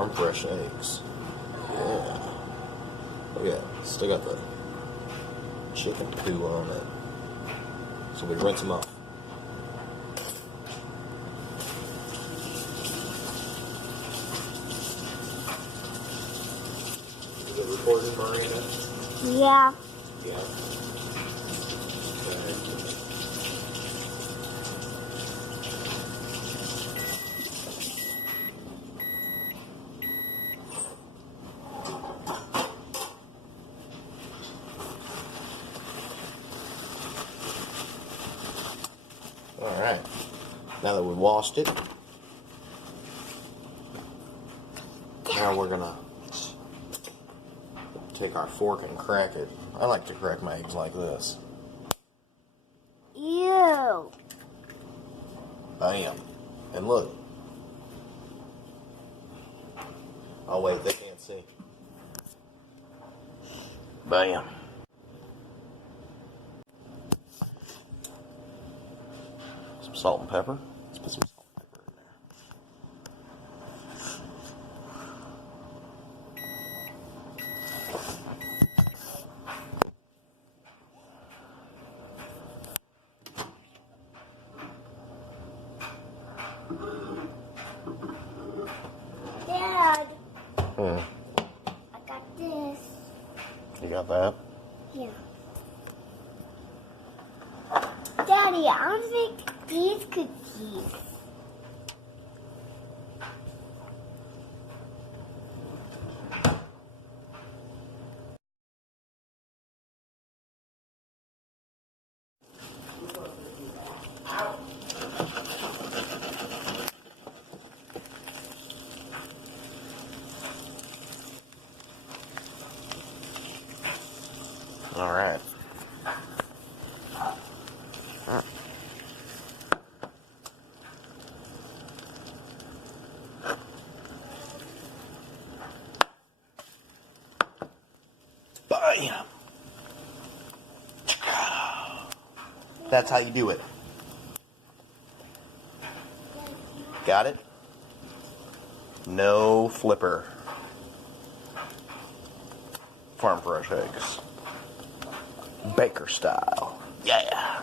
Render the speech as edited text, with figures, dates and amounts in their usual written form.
Farm fresh eggs. Yeah. Look at that. Still got the chicken poo on it. So we rinse them off. Is it recording, Marina? Yeah. Yeah. Okay. Alright, now that we washed it, now we're gonna take our fork and crack it. I like to crack my eggs like this. Ew. Bam. And look. Oh wait, they can't see. Bam. Some salt and pepper. Let's put some salt and pepper in there. Dad, I got this. You got that? Yeah. Daddy, I want to make these cookies. All right. Bam. That's how you do it. Got it? No flipper. Farm fresh eggs. Baker style. Yeah.